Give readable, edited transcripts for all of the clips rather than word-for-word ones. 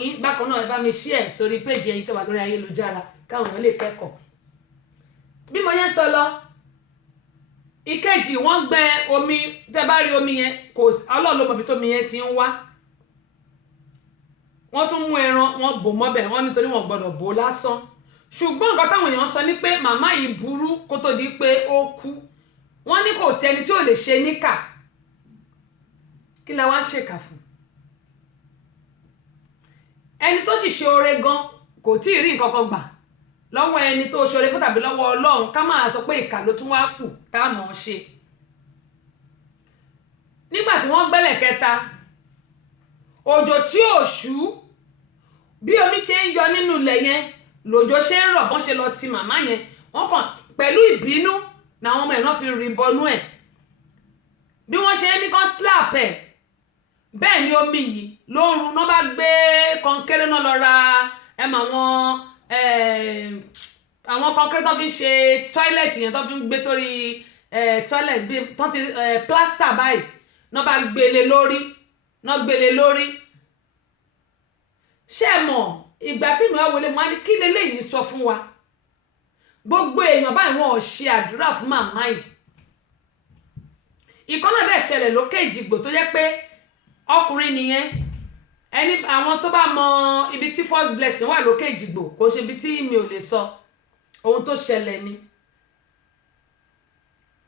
yín bákan náà ẹ bá mi share sórí péjì ẹ̀yin tó wà lórí ayélujára káwọn èèyàn lè kẹ́kọ̀ọ́. bí mo yẹn sọ lọ ìkejì wọ́n gbẹ omi, tẹ́ bá rí omi yẹn kò Ọlọ́run ló mọ̀ bí tómi yẹn ti ń wá. wọ́n tún mú ẹran wọ́n bò mọ́bẹ̀ wọ́n nítorí wọ́n gbọ́dọ̀ bò lásán. ṣùgbọ́n nǹkan táwọn èèyàn sọ ni pé màmá yìí burú kó tó di pé ó kú. wọ́n ní kò sí ẹni tí ò lè ṣe níkà, kí la wá ṣèkà fún. ẹni tó sì ṣe oore gan kò tí ì rí nǹkan kan gbà lọ́wọ́ ẹni tó ṣoore fún tàbí lọ́wọ́ Ọlọ́run, ká máa sọ pé ìkà ló tún wá kù tá a mọ̀ ọ́ ṣe. nígbà tí wọ́n gbẹ́lẹ̀ kẹta òjò tí ò ṣú, bí omi ṣe ń yọ nínú ilẹ̀ yẹn lòjò ṣe ń rọ̀ bọ́n ṣe lọ ti màmá yẹn, wọ́n kàn pẹ̀lú ìbínú làwọn ọmọ ẹ̀ náà fi rìn bọnú ẹ̀. bí wọ́n ṣe ní kán slap ẹ̀ bẹ́ẹ̀ ni omi yìí ló ń run náà bá gbé kọnkéré náà lọ ra àwọn kọnkéré tó fi ń ṣe tọ́ílẹ̀tì yẹn tó fi ń gbé sórí tọ́ílẹ̀tì tó ti plaster báyìí náà bá gbélé lórí. ṣé ẹ mọ̀ ìgbà tí ìmọ̀ wọlé wọn á ní kí leléyìí sọ fún wa. gbogbo èèyàn báyìí wọn ò ṣe àdúrà fún màmá yìí. ìkan náà dẹ̀ ṣẹlẹ̀ lókè Ìjìgbò tó jẹ́ pé ọkùnrin nìyẹn, ẹni àwọn tó bá mọ ibi tí first blessing wà lókè Ìjìgbò kò ṣe ibi tí mi ò lè sọ ohun tó ṣẹlẹ̀ ni.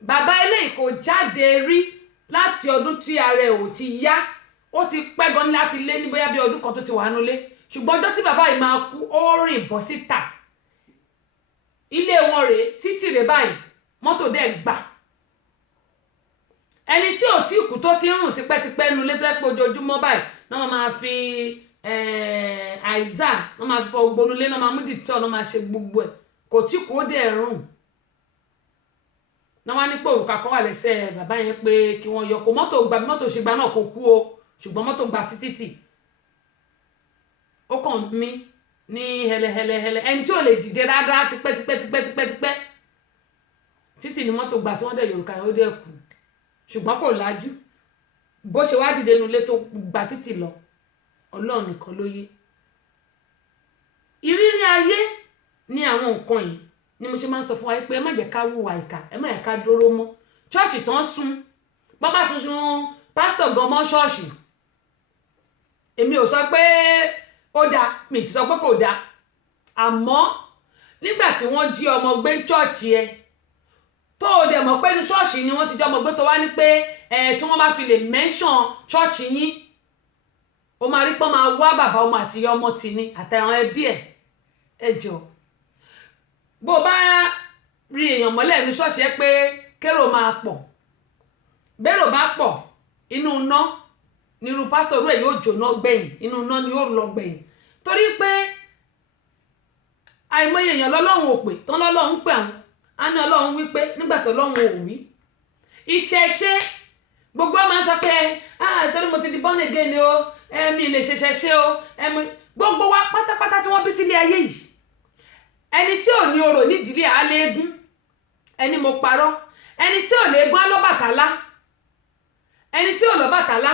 bàbá eléyìí kò jáde rí láti ọdún tí ara ẹ̀ ò ti yá, ó ti pẹ́ gan láti lé ní bóyá bí ọdún kan tó ti wà nulẹ̀. ṣùgbọ́n ọjọ́ tí bàbá yìí máa kú ó rìn bọ́ síta, ilé wọn rèé, títì rèé báyìí, mọ́tò dẹ̀ gbà. ẹni tí ò tí kú tó ti ń rùn tipẹ́tipẹ́ nulẹ̀ tó yẹ pé ojoojúmọ́ báyìí náà máa fi àìsà náà máa fi fọ gbogbo nulẹ̀, náà máa mú dìtọ́, náà máa ṣe gbogbo ẹ̀, kò tí kú ó dẹ̀ rùn. náà wá ní pé òrùka kan wà lẹ́sẹ̀ bàbá yẹn pé kí wọ́n yọ kó mọ́tò gba, bí mọ́tò ṣe gba náà kò kú o, ṣùgbọ́n mọ́tò gba sí títì ó kàn mí ní hẹlẹhẹlẹhẹlẹ, ẹni tí ò lè dìde rárá tipẹ́tipẹ́ títì ni mọ́tò gba sí wọ́n dẹ̀ yorùká yẹn ó dẹ̀ kú, ṣùgbọ́n kò lájú. bó ṣe wá dìde nulẹ̀ tó gba títì lọ Ọlọ́run nìkan ló yé. ìrírí ayé ni àwọn nǹkan yìí ni mo ṣe máa ń sọ fún wa pé ẹ má jẹ́ ká hùwà ìkà, ẹ má jẹ́ ká dúró mọ́ ṣọ́ọ̀ṣì tán sún bàbá sunsun pásítọ̀ gan mọ́ ṣọ́ọ̀ṣì. èmi ò sọ pé ó dáa, mi sì sọ pé kò dáa, àmọ́ nígbà tí wọ́n jí ọmọ gbé ṣọ́ọ̀ṣì ẹ tó o dẹ̀ mọ̀ pé ní ṣọ́ọ̀ṣì ni wọ́n ti jẹ́ ọmọ gbé tó wá ní pé tí wọ́n bá fi lè mẹ́ṣàn ṣọ́ọ̀ṣì yín o máa rí pọ́n máa wá bàbá ọmọ àti ìyá ọmọ tì ní àtàwọn ẹbí ẹ jọ. bó o bá rí èèyàn mọ́lẹ̀ ní ṣọ́ọ̀ṣì ẹ pé kérò máa pọ̀, bẹ́rò bá pọ̀ inú iná nírú pásítọ̀ rẹ̀ yóò jóná gbẹ̀yìn, inú iná ni yóò lọ gbẹ̀yìn. torí pé àìmọye èèyàn lọ́lọ́run ò pè tán lọ́lọ́run pè àwọn á ní Ọlọ́run wípé nígbà tó Ọlọ́run ò wí. ìṣẹ̀ṣe gbogbo máa ń sọ pé torí mo ti di born again o, mi lè ṣẹ̀ṣẹ̀ o, gbogbo wa pátápátá tí wọ́n bí sílé ayé yìí, ẹni tí ò ní orò nídìílé àléégún, ẹni mo parọ́, ẹni tí ò léégún á lọ́bàtálá, ẹni tí ò lọ́bàtálá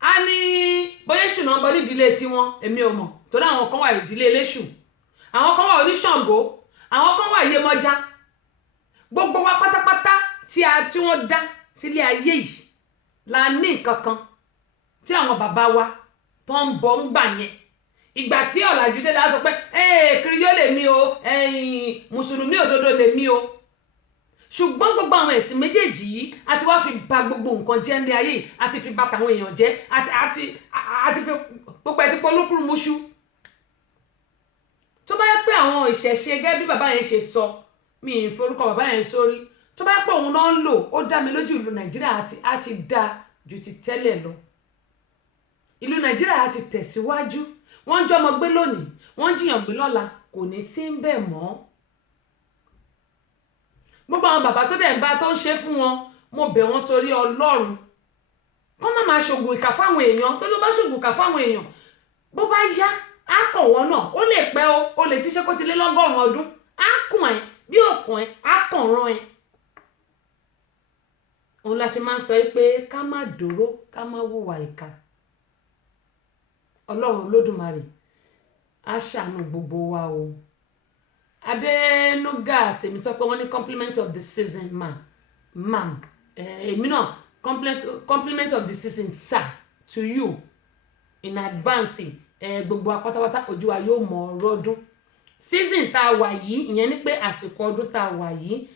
á ní bóyá èṣù náà bọ́ nídìílé tiwọn, èmi ò mọ̀ torí àwọn kan wà ìdílé eléṣù, àwọn kan wà oníṣàngó, àwọn kan wà Yemọja. gbogbo wa pátápátá tí wọ́n dá sílé ayé yìí la ní nǹkan kan tí àwọn bàbá wa tó ń bọ̀ ń gbà yẹn. ìgbà tí ọ̀làjú dé la sọ pé kiriyó lèmi o, mùsùlùmí òdodo lèmi o. ṣùgbọ́n gbogbo àwọn ẹ̀sìn méjèèjì yìí àti wá fi bà gbogbo nǹkan jẹ́ ní ayé yìí, àti fi bà tàwọn èèyàn jẹ́, àti fi gbogbo ẹ̀ ti polúkúrú múṣú. tó bá yẹ pé àwọn ìṣẹ̀ṣe gẹ́gẹ́ bí bàbá yẹn ṣe sọ, mi ì forúkọ bàbá yẹn sórí, tó bá pọ̀ òun náà ń lò, ó dá mi lójú ìlú Nàìjíríà á ti dá ju ti tẹ́lẹ̀ lọ. ìlú Nàìjíríà á ti tẹ̀síwájú, wọ́n ń jọmọ gbé lónìí, wọ́n ń jiyàn gbé lọ́la, kò ní sí ń bẹ̀ mọ́. gbogbo àwọn bàbá tó dẹ̀ ń bá tó ń ṣe fún wọn, mo bẹ̀ wọ́n torí Ọlọ́run kọ́ má máa ṣògùn ìkà fáwọn èèyàn, tó ló bá ṣògùn ìkà fáwọn èèyàn bó bá yá á kàn wọ́n náà. ó lè pẹ́ o lè ti ṣe kó ti lé lọ́gọ́rùn-ún ọdún, á kùn ẹ́ bí òkun ẹ́ á kàn rán ẹ́. òun la ṣe máa ń sọ pé ká má dòró, ká má hùwà ìkà. Ọlọ́run Olódùmarè á ṣàánú gbogbo wa o. Adénúgà Tèmítọ́pẹ́ wọ́n ní compliment of the season ma'am èmi náà compliment of the season sir to you in advance gbogbo apátápátá ojú wa yóò mọ ọrọ̀dún season tá a wà yìí ìyẹn ni pé àsìkò ọdún tá a wà yìí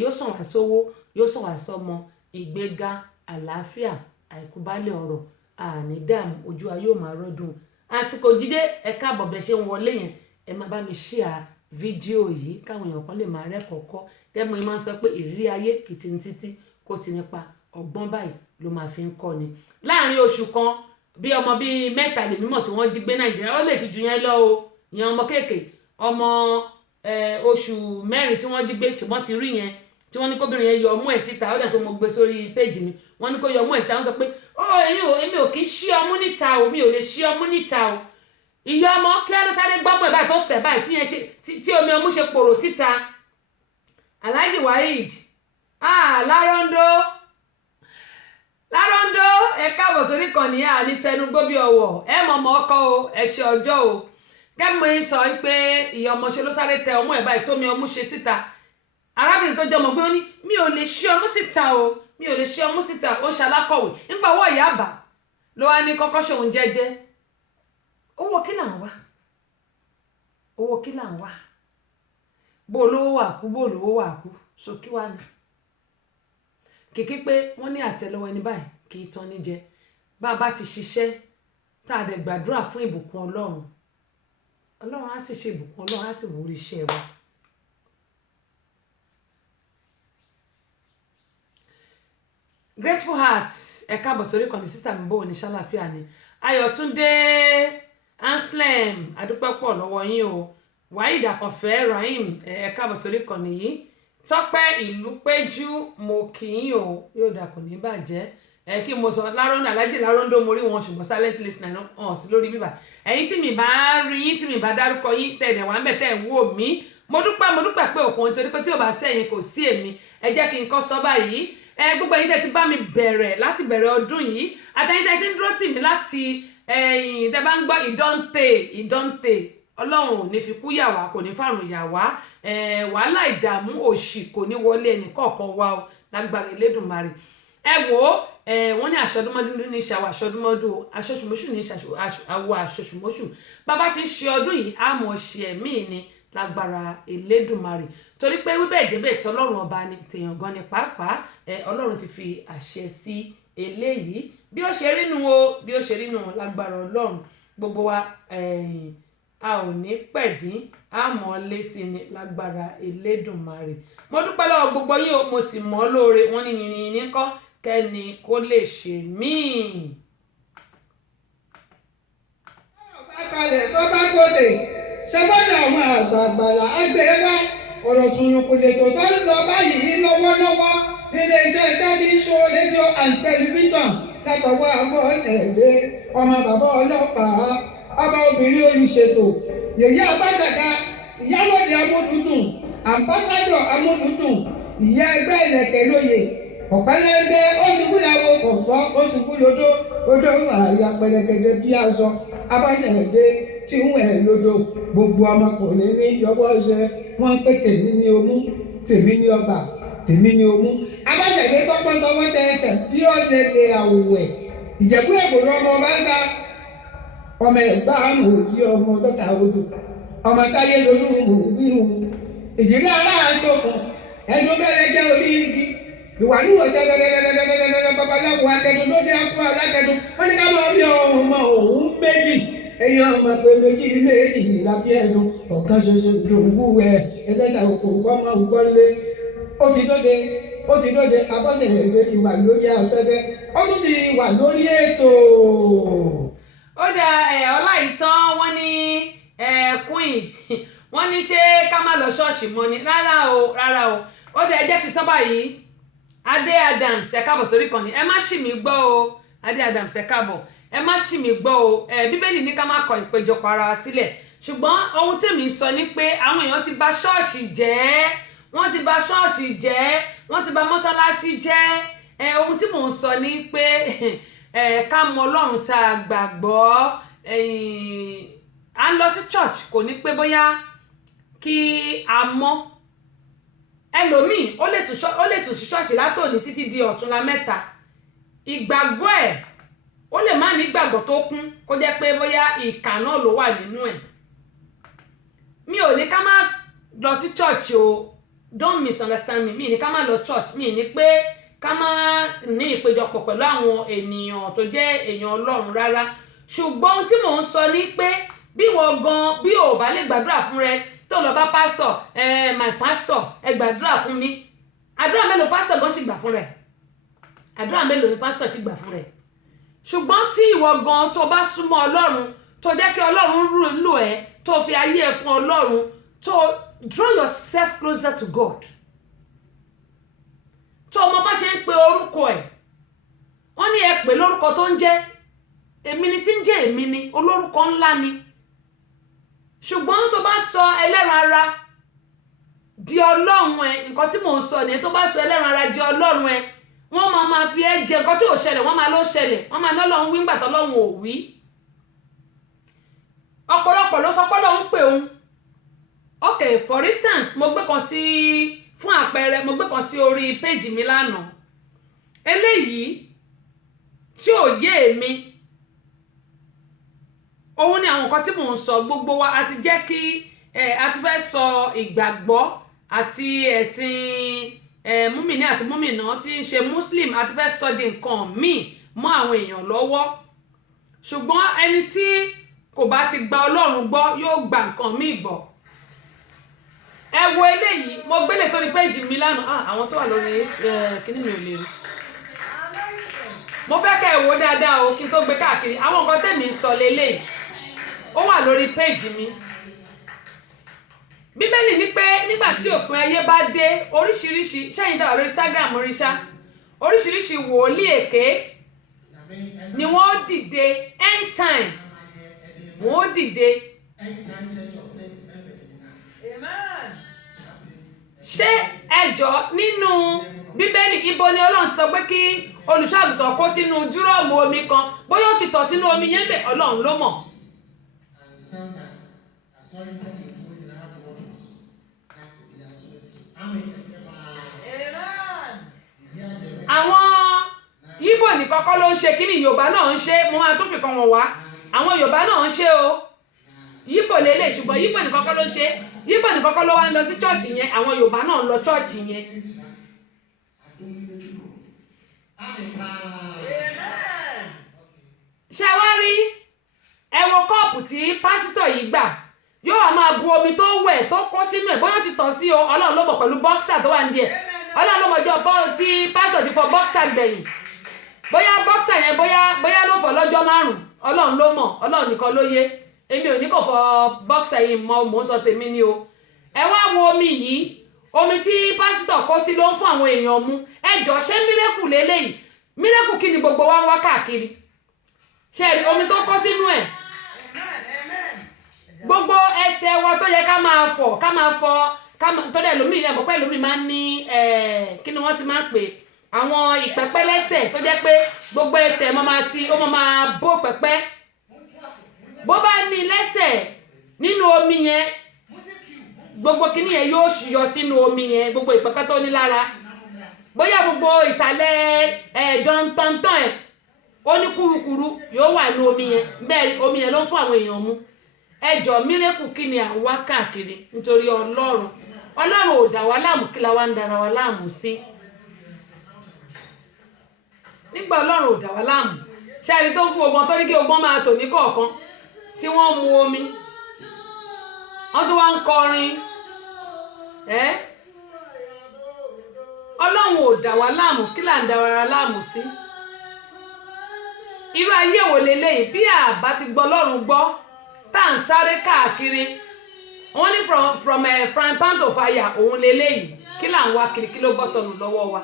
yóò sàn wá sówó yóò sàn wá sọ́mọ ìgbéga àlàáfíà àìkúbálẹ̀ ọ̀rọ̀ àní dààmú ojú wa yóò máa rọ́dún àsìkò jíde ẹ káàbọ̀ bẹ́ẹ̀ ṣe ń wọlé yẹn ẹ máa bá mi share fídíò yìí káwọn èèyàn kan lè máa rẹ́kọ̀ọ́kọ́ gẹ́gẹ́ bí mo máa ń sọ pé ìrírí ayé kìtì ní títí kó ti nípa ọgbọ́n báyìí ló máa fi ń kọ́ ni láàrin oṣù kan bí ọmọ bíi mẹ́ta lè mímọ̀ tí wọ́n jí gbé Nàìjíríà ó lè ti jù yẹn lọ o ìyẹn ọmọ kéèké ọmọ oṣù mẹ́rin tí wọ́n jí gbé ṣùgbọ́n ti rí yẹn tí wọ́n ní kóbìnrin yẹn yọ ọmú ẹ̀ síta ó dẹ̀ pé mo gbé sórí péjì mi wọ́n ní kó yọ ọmú ẹ̀ síta wọ́n sọ pé èmi ò kì í ṣí ọmú níta o mi ò lè ṣí ọmú níta o ìyá ọmọ kí á ló sáré gbọ́mọ ẹ̀ báyìí tó tẹ̀ báyìí tí yẹn ṣe tí omi ọmú ṣe pòrò síta Alhaji Waheed Láròndó ẹ káàbọ̀ sórí kan ní àní tẹnugbó bí ọwọ́ ẹ mọ̀mọ́ ọkọ o ẹ ṣe ọjọ́ o kẹ́mi sọ pé ìyá ọmọ ṣe ló sáré tẹ ọmú ẹ̀ báyìí tómi ọmú ṣe síta arábìnrin tó jẹ́ ọmọ gbé ó ní mi ò lè ṣí ọmú síta o mi ò lè ṣí ọmú síta ó ṣalákọ̀wé nígbà owó ìyá àbá ló wá ní kọ́kọ́ ṣòun jẹ́jẹ́ owó kí là ń wá bó olówó wà kú bó olówó wà kú so kí wá ní kìkì pé wọ́n ní àtẹ́lẹwọ́ ẹni báyìí kì í tán ní jẹ bá a bá ti ṣiṣẹ́ tá a dẹ̀ gbàdúrà fún ìbùkún Ọlọ́run á sì ṣe ìbùkún Ọlọ́run á sì wúrí iṣẹ́ wa. Grateful Heart ẹ káàbọ̀ sórí kan ní sísá mi bò ní ṣàlàfíà ni Ayọ̀túndé Anslem adúpẹ́ pọ̀ lọ́wọ́ yín o Waheed Àkànfẹ́ Rahim ẹ káàbọ̀ sórí kan nìyí Tọ́pẹ́ Ìlúpéjú mo kì í o yóò dà kò ní bàjẹ́ kí mo sọ Alhaji Láròndó mo rí wọn ṣùgbọ́n silent listener hàn sí lórí bíbà ẹ̀yin tí mi bá rí yín tí mi bá dárúkọ yín tẹ̀lé wà ń bẹ̀ tẹ̀ wò mí mo dúpẹ́ pé òkun nítorí pé tí ò bá sẹ́yìn kò sí èmi ẹ jẹ́ kí n kọ́ sọ báyìí gbogbo ẹ̀yin tẹ́ ti bá mi bẹ̀rẹ̀ láti bẹ̀rẹ̀ ọdún yìí àtẹ̀yin tẹ́ ti ń dúró tì mí láti tẹ́ bá ń gbọ́ ìdọ́ǹtè Ọlọ́run ò ní fi kú yà wá kò ní fàrùn yà wá wàhálà ìdààmú òṣì kò ní wọlé ẹnì kọ̀ọ̀kan wá o lágbára Elédùmarè ẹ wò ó wọ́n ní aṣọdúnmọ́dún ní ṣàwọ̀ aṣọdúnmọ́dún aṣoṣùmọ́ṣù ní àwọ̀ aṣoṣùmọ́ṣù bàbá ti ń ṣe ọdún yìí àmọ́ ṣe ẹ̀mí ni lágbára Elédùmarè torí pé wíbẹ̀ ìjẹ́bẹ̀ tí Ọlọ́run ọba ni tèèyàn gan ni pàápàá Ọlọ́run ti fi àṣẹ sí eléyìí bí ó ṣe rínu lágbára Ọlọ́run gbogbo wa a ò ní pẹ̀dín àmọ́ lé sí ni lágbára Elédùmarè mo dúpẹ́ lọ́wọ́ gbogbo yín o mo sì mọ́ lóore wọ́n ní yìnyín kọ́ kẹ́ni kó lè ṣe míì. kalẹ̀ tó bá gbòdè ṣe bọ́dọ̀ àwọn àgbààgbàlà ẹgbẹ́ wa ọ̀rọ̀ sùnùkùlẹ̀ tó ń lọ báyìí lọ́wọ́lọ́wọ́ nílé iṣẹ́ Daddy Show rédíò and tẹlifíṣàn látọwọ́ àbọ̀ ẹ̀gbẹ́ ọmọ bàbá ọlọ́pàá ọba obìnrin olùṣètò yèyé abáṣàká ìyálòdì amúdùdùn àmbásádọ̀ amúdùdùn ìyá ẹgbẹ́ ìlẹ̀kẹ̀ lóye ọ̀pẹ́lẹ́gbẹ́ ó ṣubú làwọn kò fọ́ ó ṣubú lódó odò àyà pẹ̀lẹ́gẹ̀dẹ̀ bí aṣọ abáṣẹ̀dẹ̀ tí ń wẹ̀ lódò gbogbo ọmọkùnrin ní yọwọ́ ṣe wọ́n ń pè tèmi ní omú tèmi ní ọba tèmi ní omú abáṣẹ̀dẹ̀ tọ́pọ́ tọwọ́ tẹ ẹsẹ̀ tí ó lè lè àwòwẹ̀ ìjẹ̀bú èbòrò ọmọ bá ń ta ọmọ ẹ̀gbá àmọ̀ òjì ọmọ dọ́ta odò ọmọ táyé lolúhùn òbí hùn ìdílé aláàṣọkùn ẹnu bẹ́ẹ̀ jẹ́ orí igi ìwà níwò tẹ́lẹ̀lẹ́lẹ́lẹ́lẹ́lẹ́lẹ́ babaláwo akẹ́dùn lóde afọ alákẹ́dùn wọ́n ní ká máa bí ọmọ òun méjì èyí ọmọ pé méjì lábí ẹnu ọ̀kan ṣoṣo lòwú ẹ ẹlẹ́ta òkòkò ọmọ ògbọ́nlé ó ti dóde abọ́sẹ̀ èrè ti wà lórí afẹ́fẹ́ ó tún ti wà lórí ètò. ó dá Ọláìtàn wọ́n ní queen wọ́n ní ṣé ká má lọ ṣọ́ọ̀ṣì mọ́ ni rárá o ó dá ẹ jẹ́ kí sọ́bà yìí Adé Adams ẹ káàbọ̀ sórí kan ní ẹ má ṣì mí gbọ́ o Adé Adams ẹ káàbọ̀ ẹ má ṣì mí gbọ́ o bíbélì ní ká má kọ ìpéjọpọ̀ ara wa sílẹ̀ ṣùgbọ́n ohun tèmi sọ ni pé àwọn èèyàn ti bà ṣọ́ọ̀ṣì jẹ́ wọ́n ti bà ṣọ́ọ̀ṣì jẹ́ wọ́n ti bà mọ́sálásí jẹ́ ohun tí mò ń sọ ni pé ká mọ Ọlọ́run tá a gbàgbọ́ à ń lọ sí church kò ní pé bóyá kí a mọ́ ẹlòmíì ó lè sùn sí ṣọ́ọ̀ṣì látòní títí di ọ̀túnla mẹ́ta ìgbàgbọ́ ẹ̀ ó lè má ní ìgbàgbọ́ tó kún kó jẹ́ pé bóyá ìkà náà ló wà nínú ẹ̀ mi ò ní ká má lọ sí church o don't misunderstand me mi ní ká má lọ church mi ní pé ká má ní ìpéjọpọ̀ pẹ̀lú àwọn ènìyàn tó jẹ́ èèyàn Ọlọ́run rárá ṣùgbọ́n ohun tí mò ń sọ ní pé bí wọ́n gan bí ò bá lè gbàdúrà fún rẹ tó lọ bá pastor my pastor ẹ gbàdúrà fún mi àdúrà mélòó pastor gan sì gbà fún rẹ àdúrà mélòó ni pastor sì gbà fún rẹ ṣùgbọ́n tí ìwọ gan tó bá súnmọ́ Ọlọ́run tó jẹ́ kí Ọlọ́run lò ẹ́ tó fi ayé ẹ fún Ọlọ́run tó draw yourself closer to God tó ọmọ bá ṣe ń pe orúkọ ẹ̀ wọ́n ní ẹ pè lórúkọ tó ń jẹ́ èmi ni tí ń jẹ́ èmi ni olórúkọ ńlá ni ṣùgbọ́n tó bá sọ ẹlẹ́ran ara di Ọlọ́run ẹ nǹkan tí mò ń sọ nìyẹn tó bá sọ ẹlẹ́ran ara di Ọlọ́run ẹ wọ́n máa fi ẹ́ jẹ nǹkan tí ò ṣẹlẹ̀ wọ́n máa ló ṣẹlẹ̀ wọ́n máa ní Ọlọ́run wí ńgbà tí Ọlọ́run ò wí ọ̀pọ̀lọpọ̀ ló sọ pé Ọlọ́run pè òun okay for instance mo gbé kan sí fún àpẹẹrẹ mo gbé kan sí orí péjì mi lánàá eléyìí tí ò yé èmi òun ni àwọn nǹkan tí mò ń sọ gbogbo wa a ti jẹ́ kí a ti fẹ́ sọ ìgbàgbọ́ àti ẹ̀sìn múmìnì àti múmìnà tí ń ṣe muslim a ti fẹ́ sọ di nǹkan míì mọ́ àwọn èèyàn lọ́wọ́ ṣùgbọ́n ẹni tí kò bá ti gba Ọlọ́run gbọ́ yóò gba nǹkan míì gbọ́ ẹ wo eléyìí mo gbélé sórí péjì mi lánàá àwọn tó wà lórí kíní mi ò lè rí mo fẹ́ kẹ́ ẹ wò dáadáa o kí n tó gbé káàkiri àwọn nǹkan tèmi ń sọ lélẹ́yìí ó wà lórí péjì mi bíbélì ní pé nígbà tí òpin ayé bá dé oríṣiríṣi ṣẹ́yìn dáwà lórí Instagram oríṣà oríṣiríṣi wòlíì èké ni wọ́n dìde end time wọ́n dìde ṣé ẹjọ́ nínú bíbélì ibo ni Ọlọ́run ti sọ pé kí olùṣọ́àgùtàn kó sínú júrọ́ọ̀mù omi kan bóyá ó ti tọ̀ sínú omi yẹn bẹ̀ Ọlọ́run ló mọ̀. àwọn Ìgbò nìkan kọ́ ló ń ṣe kíní Yorùbá náà ń ṣe mo máa tún fi kan wọ̀n wá àwọn Yorùbá náà ń ṣe o Ìgbò lélẹ̀ ṣùgbọ́n Ìgbò nìkan kọ́ ló ń ṣe Ìgbò nìkan kọ́ ló wá ń lọ sí chọ́ọ̀chì yẹn àwọn Yorùbá náà ń lọ chọ́ọ̀chì yẹn. ṣé wá rí ẹ wo kọ́ọ̀pù tí pásítọ̀ yìí gbà yóò wá máa bu omi tó wẹ̀ tó kó sínú ẹ̀ bóyá ó ti tọ̀ sí o Ọlọ́run ló mọ̀ pẹ̀lú bọ́ksà tó wà ní ẹ̀ Ọlọ́run ló mọ̀ ọjọ́ tí pásítọ̀ ti fọ bọ́ksà gbẹ̀yìn bóyá bọ́ksà yẹn bóyá ló fọ lọ́jọ́ 5 Ọlọ́run ló mọ̀ Ọlọ́run nìkan ló yé èmi ò ní kò fọ bọ́ksà yìí mọ́ mò ń sọ tèmi ni o ẹ wá wo omi yìí omi tí pásítọ̀ kó sí ló ń fún àwọn èèyàn mu ẹ jọ ṣé mírẹ́kù lélẹ́yìí mírẹ́kù kí ni gbogbo wa ń wá káàkiri ṣe omi tó kó sínú ẹ̀ gbogbo ẹsẹ̀ wa tó yẹ ká máa fọ tó dẹ̀ lómi ẹ̀bọ̀ pẹ́ lómi máa ń ní kí ni wọ́n ti máa ń pè àwọn ìpẹ́pẹ́ lẹ́sẹ̀ tó jẹ́ pé gbogbo ẹsẹ̀ ó máa bó pẹ́pẹ́ bó bá ní lẹ́sẹ̀ nínú omi yẹn gbogbo kíní yẹn yóò yọ sínú omi yẹn gbogbo ìpẹ́pẹ́ tó ní lára bóyá gbogbo ìsàlẹ̀ dọ̀ntọ̀ntọ̀ ẹ̀ ó ní kúrukúru yóò wà ní omi yẹn bẹ́ẹ̀ omi yẹn ló ń fún àwọn èèyàn mu ẹjọ́ mírẹ́kù kí ni à ń wá káàkiri nítorí Ọlọ́run ò dá wa láàmú kí la wá ń dara wa láàmú sí nígbà Ọlọ́run ò dá wa láàmú ṣáàrí tó ń fún ọgbọ́n tó ní kí ọgbọ́n máa tò ní kọ̀ọ̀kan tí wọ́n mu omi wọ́n tún wá ń kọrin Ọlọ́run ò dá wa láàmú kí là ń dara wa láàmú sí irú ayé wo leléyìí bí àbá ti gbọ́ Ọlọ́run gbọ́ tá à ń sáré káàkiri wọ́n ní from frying pan to fire òun leléyìí kí là ń wá kiri kí ló bọ́ sọnù lọ́wọ́ wa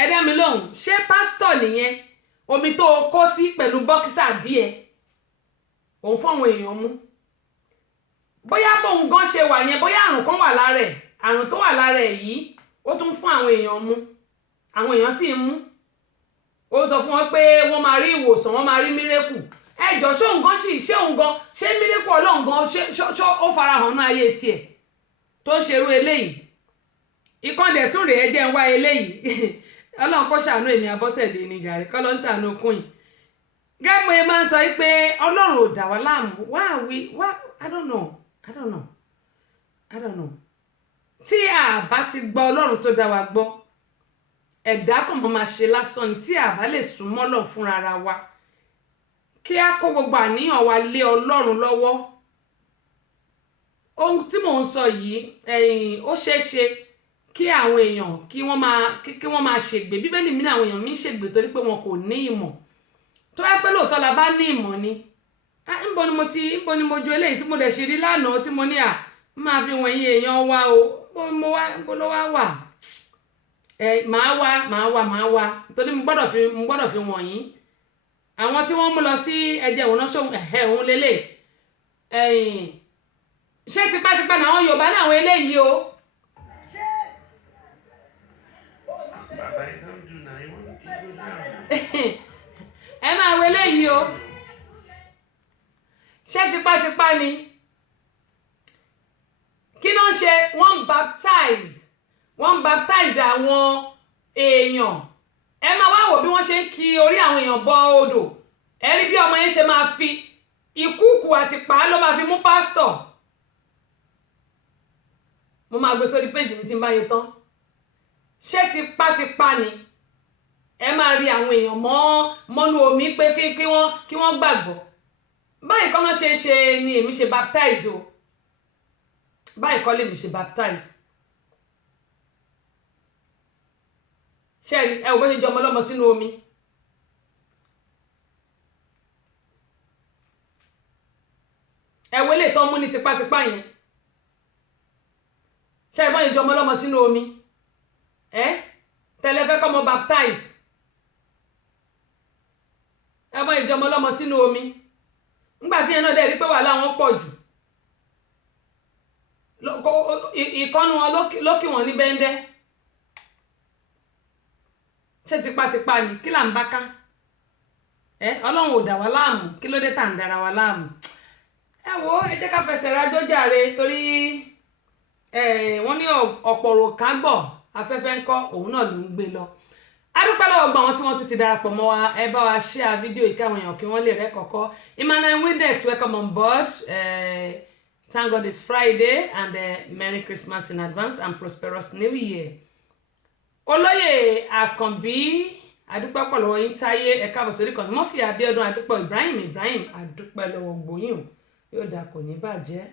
ẹ dá mi lóhùn ṣé pásítọ̀ nìyẹn omi tó kó sí pẹ̀lú bọ́kísà díẹ̀ òun fún àwọn èèyàn mú bóyá bóun gan ṣe wà yẹn bóyá àrùn kan wà lára ẹ̀ àrùn tó wà lára ẹ̀ yìí ó tún fún àwọn èèyàn mú àwọn èèyàn sì ń mú ó sọ fún wọn pé wọ́n máa rí ìwòsàn wọ́n máa rí mírèkù ẹjọ́ ṣóun gan ṣé òun gan ṣé mílíkù ọlọ́run gan ṣó ó farahàn ní ayé tiẹ̀ tó ń ṣerú eléyìí ìkọ́ndẹ̀ tún rèé jẹ́ ń wá eléyìí ọlọ́run kó ṣàánú èmi Abọ́sẹ̀dé ní jàre kọ́ ló ń ṣàánú kún yìí gẹ́gbọ́n ẹ máa ń sọ pé ọlọ́run ò dà wá láàmú wá I don't know tí a bá ti gbọ́ ọlọ́run tó dá wa gbọ́ ẹ̀dá kan máa ṣe lásán ni tí a bá lè súnmọ́ Ọlọ́run fúnra ara wa kí a kó gbogbo àníyàn wa lé ọlọ́run lọ́wọ́ ohun tí mò ń sọ yìí ó ṣeé ṣe kí àwọn èèyàn kí wọ́n máa ṣègbè bíbélì mi ní àwọn èèyàn mi ń ṣègbè torí pé wọn kò ní ìmọ̀ tó yẹ pé lóòótọ́ la bá ní ìmọ̀ ni níbo ni mo ju eléyìí tí mo dẹ̀ ṣe rí lánàá tí mo ní máa fi wọ̀nyí èèyàn wá o bó ló wá wà máa wá torí mo gbọ́dọ̀ fi wọ̀nyí àwọn tí wọ́n mú lọ sí ẹ̀jẹ̀ òun náà ṣóhun òun lélẹ̀ ṣé tipátipá náà àwọn Yorùbá náà àwọn eléyìí o. ẹ máa wo eléyìí o ṣé tipátipá ni kí ló ń ṣe wọ́n baptize àwọn èèyàn ẹ máa wá wò bí wọ́n ṣe ń ki orí àwọn èèyàn bọ odò ẹ rí bí ọmọ yẹn ṣe máa fi ìkúùkù àti pàá ló máa fi mú pásítọ̀ mo máa gbé sórí péjì mi tí ń bá yẹ tán ṣé tipátipá ni ẹ máa rí àwọn èèyàn mọ́nú omi pé kí wọ́n gbàgbọ́ báyìí kọ́ ló ṣe ni èmi ṣe baptize o báyìí kọ́ lèmi ṣe baptize ṣẹ́ẹ̀rí ẹ ò bó ṣe jọ ọmọ ọlọ́mọ sínú omi ẹ wo eléyìí tó ń mú ní tipátipá yẹn ṣẹ́ẹ̀rí bó ṣe jọ ọmọ ọlọ́mọ sínú omi tẹ́lẹ̀ fẹ́ kọ́ mọ baptize ẹ bó ṣe jọ ọmọ ọlọ́mọ sínú omi nígbà tí yẹn náà dẹ̀ rí pé wàhálà wọn pọ̀ jù ìkọ́nu wọn ló kì wọ́n ní bẹ́ńdẹ́ ṣé tipátipá ni kí là ń bá ká ọlọ́run ò dà wá láàmú kí ló dé tà ń dára wá láàmú ẹ wo ẹ jẹ́ ká fẹsẹ̀ rájọ́ jàre torí wọ́n ní ọ̀pọ̀ rò ká gbọ̀ afẹ́fẹ́ ń kọ́ òun náà ló ń gbé lọ adúpẹ́ lọ́wọ́ gbọ́ àwọn tí wọ́n tún ti darapọ̀ mọ́ wa ẹ bá wa share fídíò yìí káwọn èèyàn kí wọ́n lè rẹ́kọ̀ọ́kọ́ Emmanuel Windex welcome on board thank God it's Friday and Merry Christmas in advance and prosperous New Year olóyè Àkànbí adúpẹ́ pọ̀ lọ́wọ́ yín Táyé ẹ káàbọ̀ sórí kan Murphy Abíọ́dún adúpẹ́ Ibrahim adúpẹ́ lọ́wọ́ gbòyìn yóò dà kò ní bàjẹ́.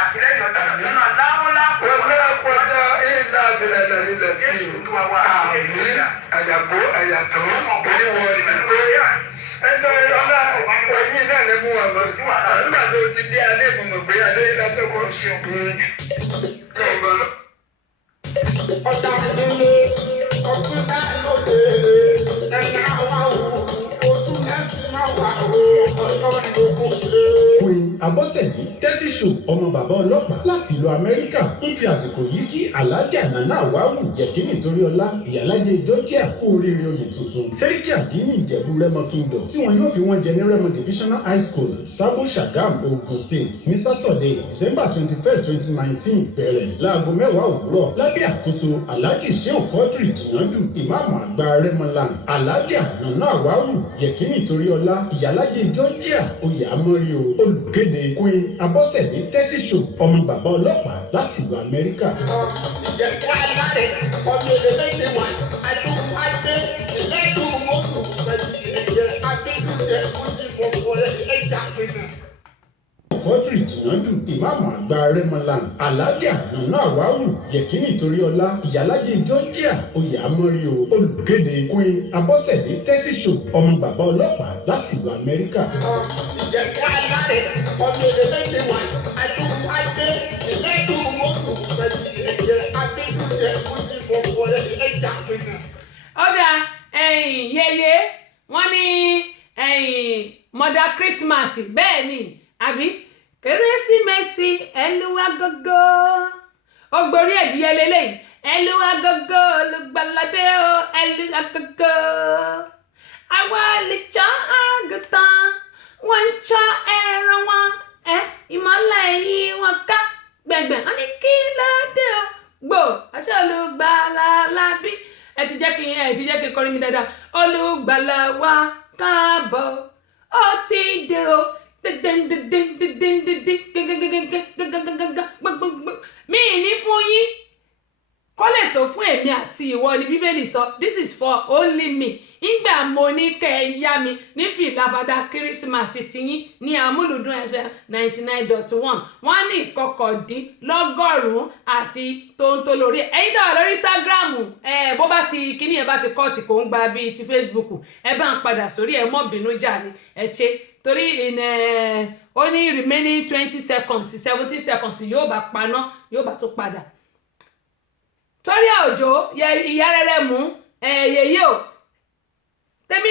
àtìlẹ́yìn ọ̀dà nínú aláwọ̀lá ọlọ́pọ̀tà ìlà abìlẹ̀ nílẹ̀ sí àmì àyàgbó àyàtọ̀ oníwọ̀ ìsìnkú ẹjọ́ ọlá òyìn náà lè mú àmọ́ sí wàhálà nígbà tó ti dé alẹ́ ìmọ̀mọ̀ pé adé lásìkò ọ̀dà nílé ọ̀gbìn bá lóde ẹ̀yà wà ó ojú ẹ̀sìn máa wà ó ọlọ́run ló kù sí. Queen Abọ́sẹ̀dé tẹ́sí show ọmọ bàbá ọlọ́pàá láti ìlú Amẹ́ríkà ń fi àsìkò yìí kí Alhaja Nana Awawu Yẹ̀kínì Toríọlá ìyálájẹ Georgia kú oríire oyè tuntun Sẹ́ríkì Àdínì Ìjẹ̀bú Rẹ́mọ Kingdom tí wọn yóò fi wọn jẹ ní Rẹ́mọ Divisional High School Sabo Sagam Ogun State ní Saturday December 21st 2019 bẹ̀rẹ̀ láago 10 òwúrọ̀ lábẹ́ àkóso Alhaji Shehu Quadri Jinadu ìmáàmù àgbà Rẹ́mọland Alhaja Nana Awawu Yẹ̀kínì Toríọlá ìyálájẹ Georgia oyè amọ́rí o olùkéde Queen Abọ́sẹ̀dé tẹ́sí show ọmọ bàbá ọlọ́pàá láti ìlú Amẹ́ríkà. ìjẹ̀kọ́ aláre ọmọ eléyìí wà adúgbàdé ẹlẹ́dùn mọ́tò pẹ̀lú ẹ̀jẹ̀ abẹ́dújẹ ojú fọ̀fọ̀ ẹ̀jà pinnu. Quadri Jinadu ìmáàmù àgbà Rẹ́mọland Alhaja Nana Awawu Yẹ̀kínì Toríọlá ìyálájẹ Georgia oyè amọ́rí o olùkéde Queen Abọ́sẹ̀dé tẹ́sí show ọmọ bàbá ọlọ́pàá láti ìlú Amẹ́ríkà. ìjẹ̀kọ́ aláre ọmọ eléyìí wà adúgbàdé ẹlẹ́dùn mọ́tò pẹ̀lú ẹ̀jẹ̀ abẹ́dújẹ ojú fọ̀fọ̀ ẹ̀jà pinnu. ọ̀dà yẹyẹ wọ́n ní mother Christmas bẹ́ẹ̀ ni àbí kérésìmesì ẹlúwa gógó ògbórí ẹ̀dìyẹ lélẹ́yìn ẹlú agogo olùgbàládé o ẹlú agogo àwa lè ṣọ́ àgùntàn wọ́n ń ṣọ́ ẹran wọn ìmọ́lẹ̀ yìí wọn ká gbẹ̀gbẹ̀ wọn ní kí ló dé o gbò aṣọ olùgbàlà lábí ẹ ti jẹ́ kí n kọrin mi dáadáa olùgbàlà wa káàbọ̀ ó ti dé o mi ní fún yín kọ́lẹ̀ tó fún èmi àti ìwọ ni bíbélì sọ this is for only me ìgbà mo ní kẹ́ ẹ yá mi ní fìlà fada kírísímàsì tiyín ní Amúlùdún FM 99.1 wọ́n ní ìkọkàndínlọ́gọ́rùn-ún àti tóńtó lórí ẹ̀yin náà lórí Instagram bó bá ti kíní ẹ̀ bá ti kọ́ọ̀tì kò ń gba bíi ti Facebook ẹ bá ń padà sórí ẹ mọ́ bínú jàre ẹ ṣe torí ó ní remaining 20 seconds 17 seconds yóò bá paná yóò bá tó padà torí òjò ìyá rẹ̀ mú yèyé o tèmi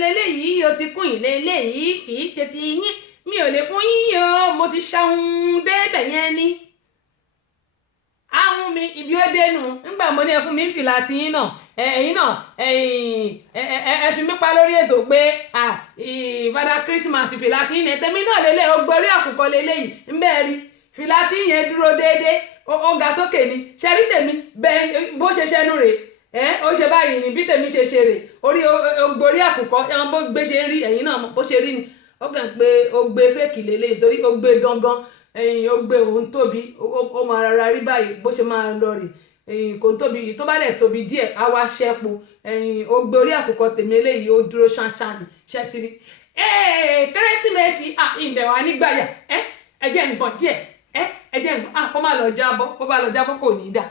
lélẹ́yìí o ti kún ìlélẹ́yìí kì í tètè yín mi ò lè fún yín o mo ti ṣàhùn débẹ̀ yẹn ni ahun mi ibi ó dénú nígbà mo ní ẹ fún mi fìlà tiyín náà ẹ̀yin náà ẹ fi mí pa lórí ètò pé fada Christmas fìlà tiyín ní tèmi náà lélẹ̀ o gborí àkùkọ lélẹ́yìí ń bẹ́ẹ̀ rí fìlà tiyín yẹn dúró déédéé ó ga sókè ni ṣẹ́rí tèmi bẹ́ẹ̀ bó ṣe ṣẹ́nu rèé ó ṣe báyìí ní bí tèmi ṣe ṣe rè orí ogborí àkùkọ ẹran bó gbé ṣe rí ẹ̀yin náà bó ṣe rí ni ó kàn pé ó gbé fèkì lélẹ̀ torí ó gbé gangan ó gbé òun tóbi ó máa rárá rí báyìí bó ṣe máa lọ rè kò ń tóbi tó bá dẹ̀ tóbi díẹ̀ á wá ṣẹ́po ó gbé orí àkùkọ tèmi eléyìí ó dúró ṣánṣán ni ṣẹ́tìrì kérésìmesì ìdẹ̀wà nígbàyà ẹ̀jẹ̀ ń bọ̀ díẹ̀ ẹ̀jẹ̀ ń bọ̀ kó má lọ jábọ́ kó bá lọ jábọ́ kò ní í dà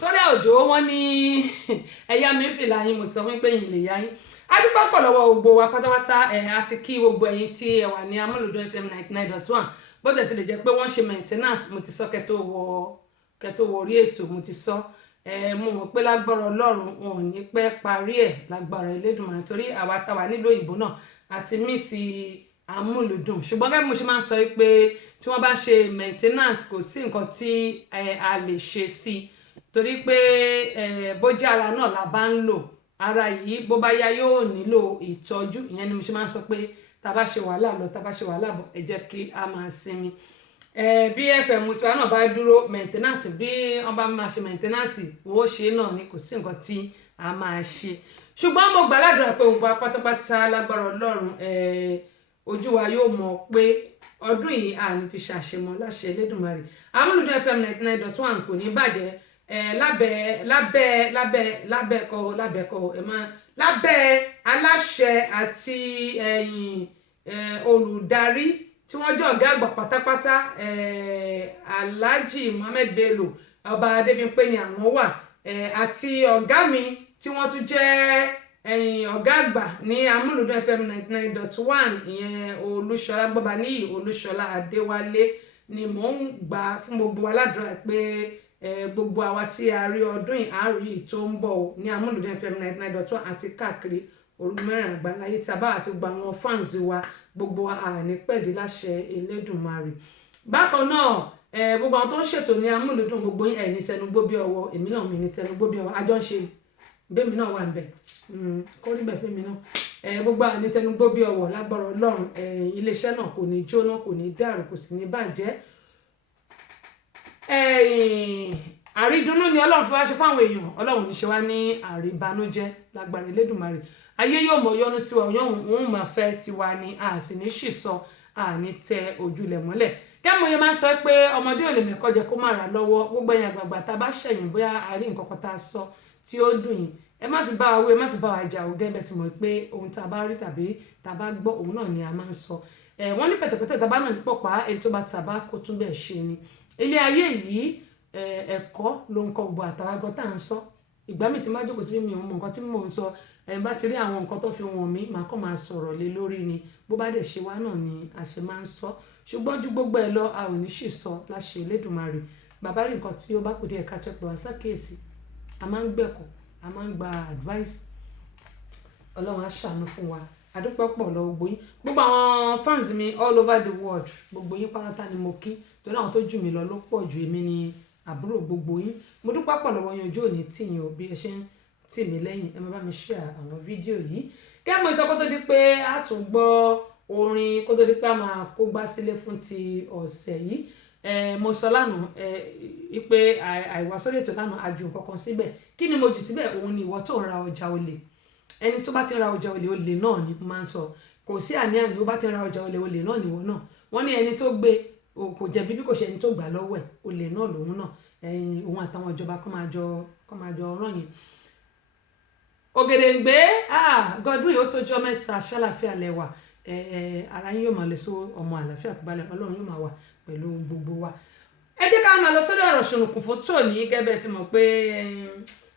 torí òjò wọn ní ẹ̀yà mi fìlà yín mo ti sọ fún pé yín lè yá yín adúpẹ́ pọ̀ lọ́wọ́ gbogbo wa pátápátá àti kí gbogbo ẹ̀yin tí ẹ wà ní Amúlùdún FM 99.1 bó tẹ̀ ti lè jẹ́ pé wọ́n ṣe maintenance mo ti sọ kẹ́tó wọ orí ètò mo ti sọ mo mọ̀ pé lágbára Ọlọ́run wọn ò ní pẹ́ parí ẹ̀ lágbára Elédùmarè torí àwa táwa nílò òyìnbó náà àti mísì Amúlùdún ṣùgbọ́n gẹ́gẹ́ mo ṣe máa ń sọ pé tí wọ́n bá ṣe maintenance kò sí nǹkan tí a lè ṣe sí torí pé bójá ara náà la bá ń lò ara yìí bó bá yá yóò nílò ìtọ́jú ìyẹn ni mo ṣe máa ń sọ pé tá a bá ṣe wàhálà lọ tá a bá ṣe wàhálà bọ̀ ẹ jẹ́ kí a máa sinmi bí FM tiwa náà bá dúró maintenance bí wọ́n bá máa ṣe maintenance owó ṣe náà ni kò sí nǹkan tí a máa ṣe ṣùgbọ́n mo gbàládùn pé gbogbo pátápátá lágbára Ọlọ́run ojú wa yóò mọ̀ pé ọdún yìí à ní fi ṣàṣemọ láṣẹ Elédùmarè Amúlùdún FM 99.1 kò ní bàjẹ́ lábẹ́ aláṣẹ àti olùdarí tí wọ́n jẹ́ ọ̀gá àgbà pátápátá Alhaji Muhammed Bello ọba Adébímpé ni àwọn wà àti ọ̀gá mi tí wọ́n tún jẹ́ ọ̀gá àgbà ní Amúlùdún FM 99.1 ìyẹn Olúṣọlá Gbọ́baníyì Olúṣọlá Adéwálé ni mò ń gbà fún gbogbo aládùúrà pé gbogbo àwa tí a rí ọdún yìí a rí tó ń bọ̀ ní Amúlùdún FM 99.1 àti káàkiri orígun mẹ́rin àgbáláyé tàbá àti gbogbo àwọn fans wa gbogbo àní pẹ̀dí láṣẹ Elédùmarè. Bákan náà gbogbo àwọn tó ń ṣètò ní Amúlùdún gbogbo yín ẹ̀ní sẹnugbó bí ọwọ́ èmi náà mi ní sẹnugbó bí ọwọ́ àjọ ń ṣe bẹ́ẹ̀mi náà wà ń bẹ̀ kó rí bẹ̀ fẹ́mi náà gbogbo àní sẹnugbó bí ọwọ́ lágbára Ọlọ́run iléeṣẹ́ náà kò ní jóná kò ní dàrú kò sì ní bàjẹ́ àrídùnnú ni Ọlọ́run fi wá ṣe fáwọn èèyàn Ọlọ́run ní ṣe wá ní àríbanújẹ́ lágbára Elédùmarè ayé yóò mọ yọ́nú sí wa òun máa fẹ́ tiwa ni a sì ní ṣìṣọ a ní tẹ ojúlẹ̀ mọ́lẹ̀ kẹ́mu yẹn máa sọ pé ọmọdé ò lè mẹ́kọ́ jẹ kó má ra lọ́wọ́ gbogbo ẹ̀yìn àgbààgbà tá a bá ṣẹ̀yìn bóyá àárín nǹkan kan tá a sọ tí ó dùn yín ẹ má fi bá wa wé ẹ má fi bá wa jà ó gẹ́gẹ́ tí mo pé ohun tá a bá rí tàbí tá a bá gbọ́ òun náà ni a máa ń sọ wọ́n ní pẹ̀tẹ̀pẹ̀tẹ̀ tá a bá náà ní pọ̀pá ẹni tó bá tàbá kó tún bẹ́ẹ̀ ṣe ni ilé ayé yìí ẹ̀kọ́ ló ń kọ gbogbo àtàwágọ́ tá à ń sọ ìgbà mi ti má jókòó sí mi ò mọ nǹkan tí mò ń sọ bá ti rí àwọn nǹkan tó fi wọ̀n mí màá kàn máa sọ̀rọ̀ lé lórí ni bó bá dẹ̀ ṣe wá náà ni a ṣe máa ń sọ ṣùgbọ́n ju gbogbo ẹ̀ lọ a ò ní ṣì sọ láṣẹ Elédùmarè bàbá rí nǹkan tí ó bá kù díẹ̀ ká tẹ́ pé wá sákèésì a máa ń gbẹ̀kọ́ a máa ń gba advice Ọlọ́run á ṣàánú fún wa adúpẹ́ pọ̀ lọ gbogbo yín gbogbo àwọn fans mi all over the world gbogbo yín pátá ni mo kí torí àwọn tó jù mí lọ ló pọ̀ jù èmi ni àbúrò gbogbo yín. Mo dúpẹ́ pọ̀ lọ́wọ́ yín, ojú òní tì yín o bí ẹ ṣe ń tì mí lẹ́yìn. Ẹ máa bá mi share àwọn fídíò yìí. Kẹ́ mo sọ kó tó di pé a tún gbọ́ orin, kó tó di pé a máa kó gbá sílé fún ti ọ̀sẹ̀ yìí. Mo sọ lánàá pé àìwá sórí ètò lánàá àjù kankan síbẹ̀. Kí ni mo jù síbẹ̀? Òun ni ìwọ tó ń ra ọjà olè. Ẹni tó bá ti ń ra ọjà olè, olè náà ni mo máa ń sọ. Kò sí àní-àní, ó bá ti ń ra ọjà olè, olè náà ni ìwọ náà. Wọ́n ní ẹni tó gbé kò jẹ̀bi bí kò ṣe ẹni tó gbà lọ́wọ́ ẹ̀, olè náà lòun náà. Òun àtàwọn ìjọba kọ́ máa jọ rán yín. Ògèdèǹgbé Godwin ó tójọ́ mẹ́ta ṣàlàfíà lẹ́wà. Ara yín yóò máa lè so ọmọ àlàáfíà kó balẹ̀, Ọlọ́run yóò máa wà pẹ̀lú gbogbo wa. Ẹ jẹ́ ká máa lọ sórí ọ̀rọ̀ ṣùnùkùn fún tòní. Gẹ́gẹ́ tí mọ̀ pé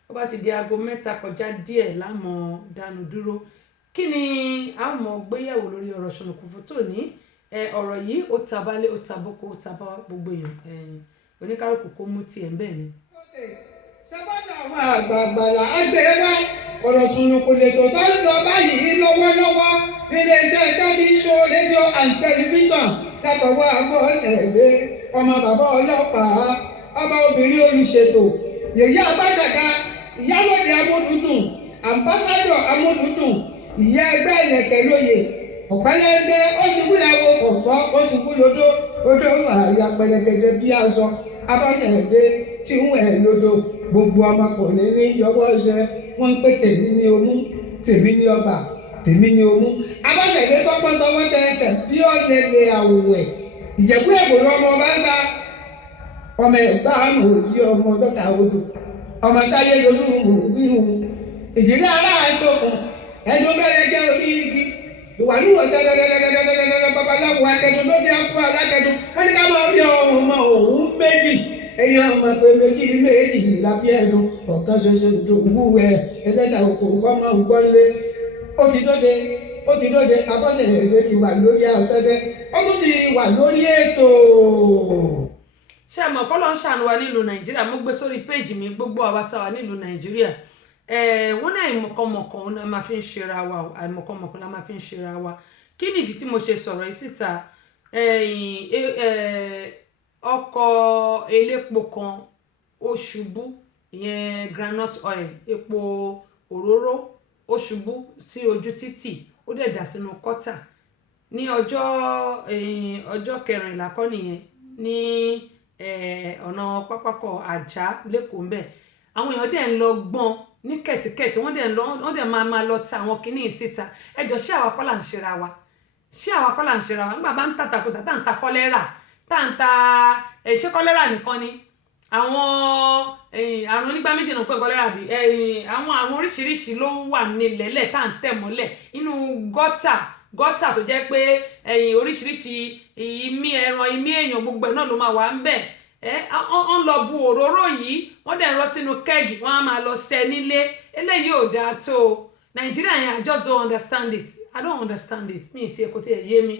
ó bá ti di aago 3 kọjá díẹ̀ lámọ̀ dánu dúró. Kí ni a ó mọ̀ gbéyẹ̀wò lórí ọ̀rọ̀ ṣùnùkùn fún tòní? Ọ̀rọ̀ yìí ó ta bálé, ó ta bóko, ó ta bá gbogbo èèyàn. Oníkálùkù kó mú tiẹ̀ ń bẹ̀ ni. Ṣẹ́gbọ́dọ̀ àwọn àgbààgbà là á gbé wá ọ̀rọ̀ ṣùnùkùn lè tó tó ń lọ báyìí lọ́wọ́lọ́wọ́ nílé iṣẹ́ Daddy Show rédíò and tẹlifíṣàn látọwọ́ Abọ́sẹ̀dé ọmọ bàbá ọlọ́pàá ọba obìnrin olùṣètò Yèyé Abáṣàká ìyálòdì amúlùdùn àmbásádọ̀ amúlùdùn ìyá ẹgbẹ́ ìlẹ̀kẹ̀ lóye ọ̀pẹ́lẹ́gbẹ́ ó ṣubú lẹ́wọ̀ kọ̀fọ́ ó ṣubú lódó odó àyà pẹ̀lẹ́gẹ̀dẹ̀ bí aṣọ Abọ́sẹ̀dé tí ń wẹ̀ lódò gbogbo ọmọkùnrin ní yọwọ́ ṣe wọ́n ń pè tèmi ní omú tèmi ní ọba tèmi ní omú. Abọ́sẹ̀dé tọ́pọ́ tọwọ́ tẹ ẹsẹ̀ bí ó lè lè àwùwẹ̀ Ìjẹ̀bú Ègbòrò ọmọ bá ń ta ọmọ ẹ̀gbá àmọ̀ òjì ọmọ dọ́ta odò ọmọ táyé lolúhùn wíhùn ìdílé aláàṣọkùn ẹnu bẹ́rẹ̀ jẹ́ orí igi ìwàlúwọ̀ tẹ́lẹ̀lẹ́lẹ́lẹ́lẹ́lẹ́ babaláwo akẹ́dùn ló dé fún alákẹ́dùn wọ́n ní ká máa bí ọmọ òun méjì ẹ̀yin ọmọ pé méjì lábí ẹnu ọ̀kan ṣoṣo ìdòwú ẹlẹ́dà òkò kọ́mọ gbọ́nlé ó ti dóde Abọ́sẹ̀dé ti wà lórí afẹ́fẹ́ ó tún ti wà lórí ètò. Ṣé àmọ́ kọ́ ló ń ṣàánú wa nílùú Nàìjíríà? Mo gbé sórí péèjì mi gbogbo àwa tá wà nílùú Nàìjíríà. Wọ́n ní àìmọ̀kànmọ̀kàn la máa fi ń ṣera wa o, àìmọ̀kànmọ̀kàn la máa fi ń ṣera wa. Kí nìdí tí mo ṣe sọ̀rọ̀ yìí síta? Ọkọ̀ elépo kan ó ṣubú, ìyẹn groundnut oil, epo òróró ó ṣubú sí ojú títì, ó dẹ̀ dà sínú kọ́tà ní ọjọ́ 14 kọ́ nìyẹn ní ọ̀nà pápákọ̀ Àjà lẹ́kọ̀ọ́ ń bẹ̀. Àwọn èèyàn dẹ̀ ń lọ gbọ́n ní kẹ̀tíkẹ̀tí, wọ́n dẹ̀ máa lọ ta àwọn kìíní síta. Ẹjọ́ ṣé àwa kọ́ là ń ṣera wa? Nígbà bá ń tàtàkùtà tá ń ta kọ́lẹ́rà, tá ń ta ṣé kọ́lẹ́rà nìkan ni? Àwọn àrùn onígbá méjì náà pé kọ́lẹ́rà bí àwọn àrùn oríṣiríṣi ló wà nílẹ̀ẹ́lẹ̀ tá ń tẹ̀ mọ́lẹ̀ inú gọ́tà tó jẹ́ pé oríṣiríṣi ìmí ẹran ìmí èèyàn gbogbo ẹ̀ náà ló máa wà ń bẹ̀. Wọ́n lọ bu òróró yìí, wọ́n dẹ̀ rọ sínú kẹ́ẹ̀gì, wọ́n á máa lọ ṣẹ nílé. Eléyìí ò dáa tó Nàìjíríà yẹn. I just don't understand it. I don't understand it. Mi ti kò tiẹ̀ yé mi.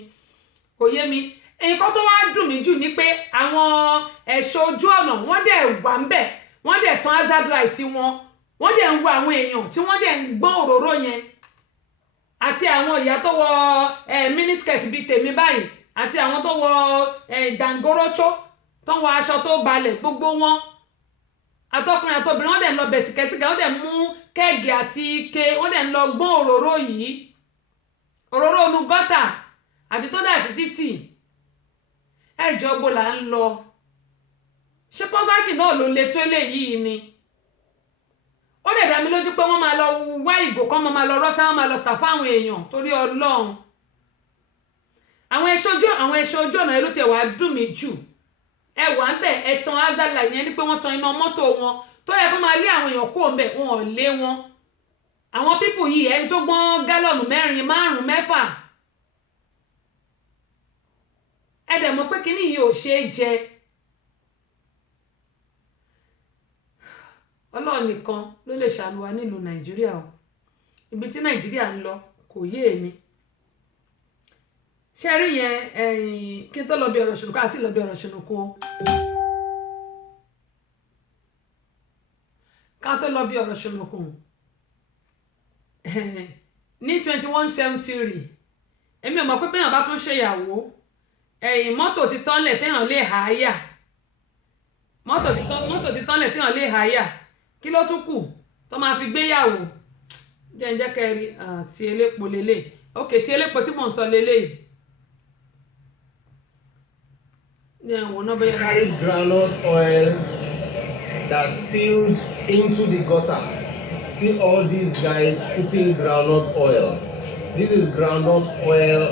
Kò yé mi. Nǹkan tó wá dùn mí jù ni pé àwọn ẹ̀ṣọ́ ojú ọ̀nà wọ́n dẹ̀ wà ń bẹ̀, wọ́n dẹ̀ tan hazard light wọn, wọ́n dẹ̀ ń wo àwọn èèyàn tí wọ́n dẹ̀ ń gbọ́n òróró yẹn. Àti àwọn ìyá tó wọ miniskirt bíi tèmi báyìí, àti àwọn tó wọ dàngóróchó tó ń wọ aṣọ tó balẹ̀, gbogbo wọn àtọkùnrin àtobìnrin wọ́n dẹ̀ ń lọ bẹ̀tìkẹ́tìkẹ́, wọ́n dẹ̀ mú kẹ́ẹ̀gì àti ike, wọ́n dẹ̀ ń lọ gbọ́n òróró yìí, òróró inú gọ́tà àti tó dà sí títì. Ẹjọ́ gbó là ń lọ. Ṣé poverty náà ló le tó eléyìí ni? Ó dẹ̀ dá mi lójú pé wọ́n máa lọ wá ìgò kan, wọ́n máa lọ rọ́ṣà, wọ́n máa lọ tà fáwọn èèyàn torí Ọlọ́run. Àwọn ẹ̀ṣọ́ ojú ọ̀nà ló tẹ̀ wá dùn mí jù. Ẹ wà ń bẹ̀, ẹ tan hazard light yẹn ni pé wọ́n tan iná mọ́tò wọn tó yẹ kó máa lé àwọn èèyàn kó ń bẹ̀, wọn ò lé wọn. Àwọn pípù yìí ẹni tó gbọ́n gálọ̀nù 4, 5, 6. Ẹ dẹ̀ mọ̀ pé kíní yìí ò ṣe é jẹ. Ọlọ́run nìkan ló lè ṣàánú wa nílùú Nàìjíríà o. Ibi tí Nàìjíríà ń lọ kò yé èmi. Ṣé rí yẹn kí n tó lọ bí ọ̀rọ̀ ṣùnùkùn àti lọ bí ọ̀rọ̀ ṣùnùkùn o. Ká tó lọ bí ọ̀rọ̀ ṣùnùkùn ní 21st century èmi ò mọ̀ pé bẹ́ẹ̀ bá tún ṣe ìyàwó mọ́tò ti tọ́lẹ̀ téèyàn lè háyà mọ́tò ti tán lẹ̀ tí wọ́n lè háyà kí ló tún kù tó máa fi gbéyàwó jẹ́ kẹrí ti elépo lélẹ̀ ok ti elépo tí mò ń sọ lélẹ̀ yìí wò náà bẹ́ẹ̀ carried groundnut oil that spilled into the gutter. See all these guys scooping groundnut oil. This is groundnut oil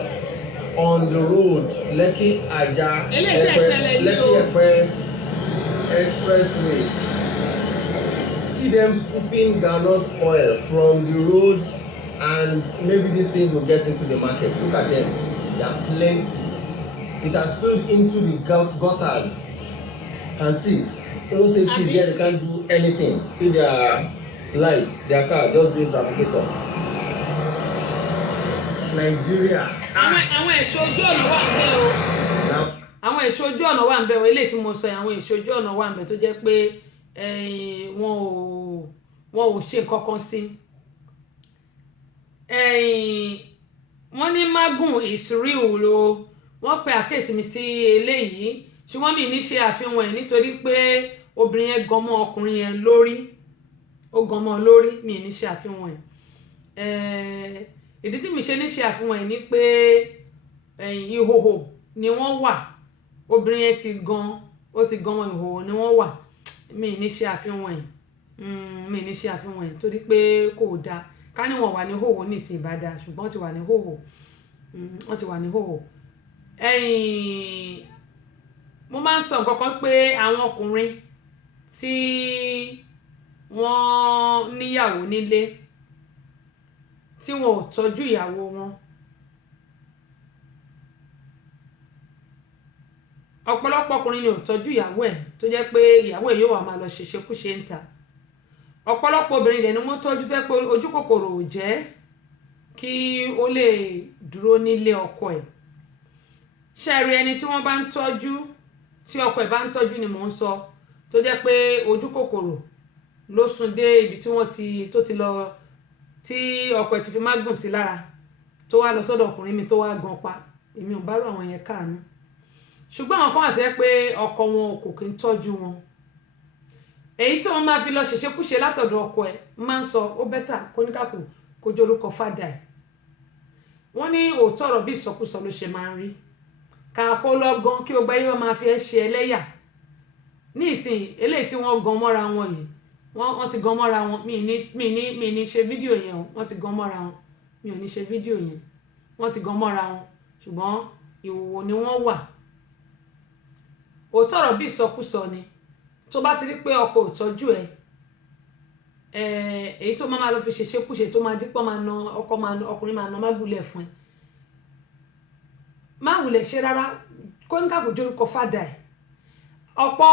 on the road, Lekki Aja Lekki Epe Expressway. See them scooping groundnut oil from the road, and maybe these things will get into the market. Look at them, they are plenty. It has spilled into the gutters. And see, no safety there, they can't do anything. See their lights, their car just doing trafficator. Nigeria. àwọn ẹ̀ṣọ́ ojú ọ̀nà wà ń bẹ̀ o àwọn ẹ̀ṣọ́ ojú ọ̀nà wà ń bẹ̀ o eléyìí tí mo sọ yẹn àwọn ẹ̀ṣọ́ ojú ọ̀nà wà ń bẹ̀ tó jẹ́ pé wọn ò ṣe kankan sí wọ́n ní magun is real o wọ́n pe àkíyèsí mi sí eléyìí ṣùgbọ́n mi ní ṣe àfihàn ẹ̀ nítorí pé obìnrin yẹn gan mọ́ ọkùnrin yẹn lórí ó gan mọ́ lórí mi ní ṣe àfihàn ẹ̀ ìdí tí mi ṣe ní ṣe àfihàn ẹ̀ ni pé ìhòhò ni wọ́n wà obìnrin yẹn ti gan mọ́ ìhòhò ni wọ́n wà mi ní ṣe àfihàn ẹ̀ mi ní ṣe àfihàn ẹ̀ torí pé kò dáa ká ní wọ́n wà ní hòhò nísìnyí bá dáa ṣùgbọ́n wọ́n ti wà ní hòhò mo máa ń sọ nǹkan kan pé àwọn ọkùnrin tí wọ́n níyàwó nílé tí wọn ò tọ́jú ìyàwó wọn ọ̀pọ̀lọpọ̀ ọkùnrin ni ò tọ́jú ìyàwó ẹ̀ tó jẹ́ pé ìyàwó ẹ̀ yóò wá máa lọ ṣèṣekúṣe ń ta ọ̀pọ̀lọpọ̀ obìnrin dẹ̀ ni wọ́n tọ́jú tẹ́ pé ojú kòkòrò ò jẹ́ kí ó lè dúró nílé ọkọ ẹ̀ ṣẹ́ẹ̀rí ẹni tí wọ́n bá ń tọ́jú tí ọkọ ẹ̀ bá ń tọ́jú ni mò ń sọ tó jẹ́ pé ojú kòkòrò ló sún dé ibi tí tó ti lọ tí ọkọ ẹ̀ ti fi má gùn sí lára tó wá lọ sọ́dọ̀ ọkùnrin mi tó wá gan pa èmi ò bá rò àwọn yẹn káàánú ṣùgbọ́n àwọn kan wà tó jẹ́ pé ọkọ wọn kò kí ń tọ́jú wọn èyí tó wọn máa fi lọ ṣèṣekúṣe látọ̀dọ̀ ọkọ ẹ̀ máa ń sọ ó bẹ́tà kóníkàkù kó jẹ́ orúkọ fádà ẹ̀ wọ́n ní òótọ́ ọ̀rọ̀ bí ìsọkúsọ ló ṣe máa ń rí kàkó lọ gan kí gbogbo ayé wọn máa fi ẹ́ ṣe ẹlẹ́yà ní ìsìn eléyìí tí wọ́n gan mọ́ra wọn yìí wọ́n ti gan mọ́ra wọn mi ní ṣe fídíò yẹn o wọ́n ti gan mọ́ra wọn mi ò ní ṣe fídíò yẹn wọ́n ti gan mọ́ra wọn ṣùgbọ́n ìhòòhò ni wọ́n wà òótọ́ ọ̀rọ̀ bí ìsọkúsọ ni tó bá ti rí pé ọkọ ò tọ́jú ẹ̀ èyí tó máa lọ fi ṣèṣekúṣe tó máa dípọ̀ máa na ọkùnrin máa na mágùlẹ̀ fún ẹ má wulẹ̀ ṣe rárá kóníkàkùn jórúkọ fádà ẹ̀ ọ̀pọ̀